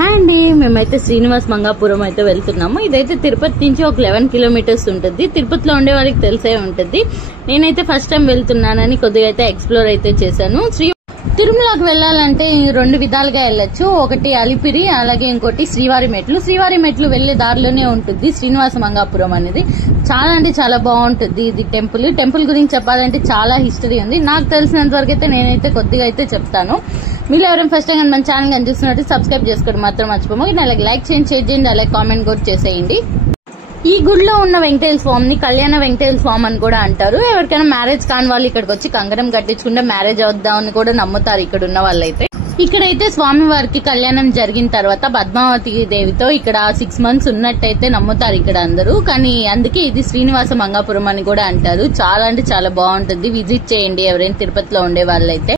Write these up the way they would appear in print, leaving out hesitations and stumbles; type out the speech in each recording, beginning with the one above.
Hi అండి, మేమైతే శ్రీనివాస్ మంగాపురం అయితే వెళ్తున్నాము. ఇదైతే తిరుపతి నుంచి ఒక 11 కిలోమీటర్స్ ఉంటుంది. తిరుపతిలో ఉండే వాళ్ళకి తెలిసే ఉంటుంది. నేనైతే ఫస్ట్ టైం వెళ్తున్నానని కొద్దిగా అయితే ఎక్స్ప్లోర్ అయితే చేశాను. తిరుమలకి వెళ్ళాలంటే 2 విధాలుగా వెళ్ళొచ్చు. ఒకటి అలిపిరి, అలాగే ఇంకోటి శ్రీవారి మెట్లు. శ్రీవారి మెట్లు వెళ్లే దారిలోనే ఉంటుంది శ్రీనివాస మంగాపురం అనేది. చాలా అంటే చాలా బాగుంటుంది ఇది టెంపుల్ గురించి చెప్పాలంటే చాలా హిస్టరీ ఉంది. నాకు తెలిసినంత వరకు అయితే నేనైతే కొద్దిగా అయితే చెప్తాను. మీరు ఎవరైనా ఫస్ట్ టైం మన ఛానల్ కనిపిస్తున్నట్టు సబ్స్క్రైబ్ చేసుకోవడం మాత్రం మర్చిపోము. అలాగే లైక్ చేయండి, షేర్ చేయండి, అలాగే కామెంట్ కూడా చేసేయండి. ఈ గుడిలో ఉన్న వెంకటేశ్వర స్వామి ని కళ్యాణ వెంకటేశ్వర స్వామి అని కూడా అంటారు. ఎవరికైనా మ్యారేజ్ కాని వాళ్ళు ఇక్కడికి వచ్చి కంకణం కట్టించుకుంటే మ్యారేజ్ అవుద్దామని కూడా నమ్ముతారు ఇక్కడ ఉన్న వాళ్ళైతే. ఇక్కడైతే స్వామి వారికి కళ్యాణం జరిగిన తర్వాత పద్మావతి దేవితో ఇక్కడ 6 months ఉన్నట్టయితే నమ్ముతారు ఇక్కడ అందరూ. కానీ అందుకే ఇది శ్రీనివాస మంగాపురం అని కూడా అంటారు. చాలా అంటే చాలా బాగుంటుంది. విజిట్ చేయండి ఎవరైనా తిరుపతిలో ఉండే వాళ్ళైతే.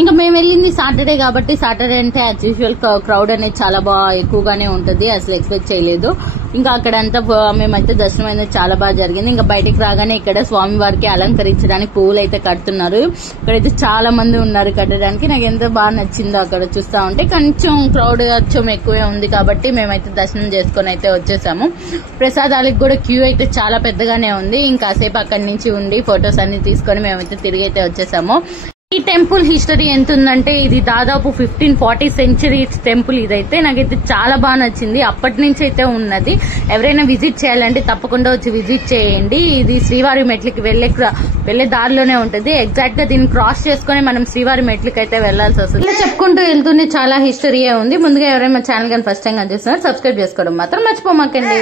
ఇంకా మేము వెళ్ళింది సాటర్డే కాబట్టి సాటర్డే అంటే యాజ్ యూజువల్ క్రౌడ్ అనేది చాలా బాగా ఎక్కువగానే ఉంటుంది. అసలు ఎక్స్పెక్ట్ చేయలేదు. ఇంకా అక్కడంతా మేమైతే దర్శనం అనేది చాలా బాగా జరిగింది. ఇంకా బయటకు రాగానే ఇక్కడ స్వామి వారికి అలంకరించడానికి పువ్వులు అయితే కడుతున్నారు. ఇక్కడైతే చాలా మంది ఉన్నారు కట్టడానికి. నాకు ఎంత బాగా నచ్చిందో అక్కడ చూస్తా ఉంటే. కొంచెం క్రౌడ్ కొంచెం ఎక్కువే ఉంది కాబట్టి మేమైతే దర్శనం చేసుకుని అయితే వచ్చేసాము. ప్రసాదాలకు కూడా క్యూ అయితే చాలా పెద్దగానే ఉంది. ఇంకాసేపు అక్కడి నుంచి ఉండి ఫొటోస్ అన్ని తీసుకొని మేమైతే తిరిగి అయితే వచ్చేసాము. ఈ టెంపుల్ హిస్టరీ ఎంత ఉందంటే ఇది దాదాపు 1540 centuries టెంపుల్. ఇదైతే నాకైతే చాలా బాగా నచ్చింది. అప్పటి నుంచి అయితే ఉన్నది. ఎవరైనా విజిట్ చేయాలంటే తప్పకుండా వచ్చి విజిట్ చేయండి. ఇది శ్రీవారి మెట్లకి వెళ్లే దారిలోనే ఉంటుంది. ఎగ్జాక్ట్ గా దీన్ని క్రాస్ చేసుకుని మనం శ్రీవారి మెట్లకి అయితే వెళ్లాల్సి వస్తుంది. ఇలా చెప్పుకుంటూ వెళ్తూనే చాలా హిస్టరీయే ఉంది. ముందుగా ఎవరైనా ఛానల్ కానీ ఫస్ట్ టైం కనిపిస్తున్నారు సబ్స్క్రైబ్ చేసుకోవడం మాత్రం మర్చిపోమాకండి.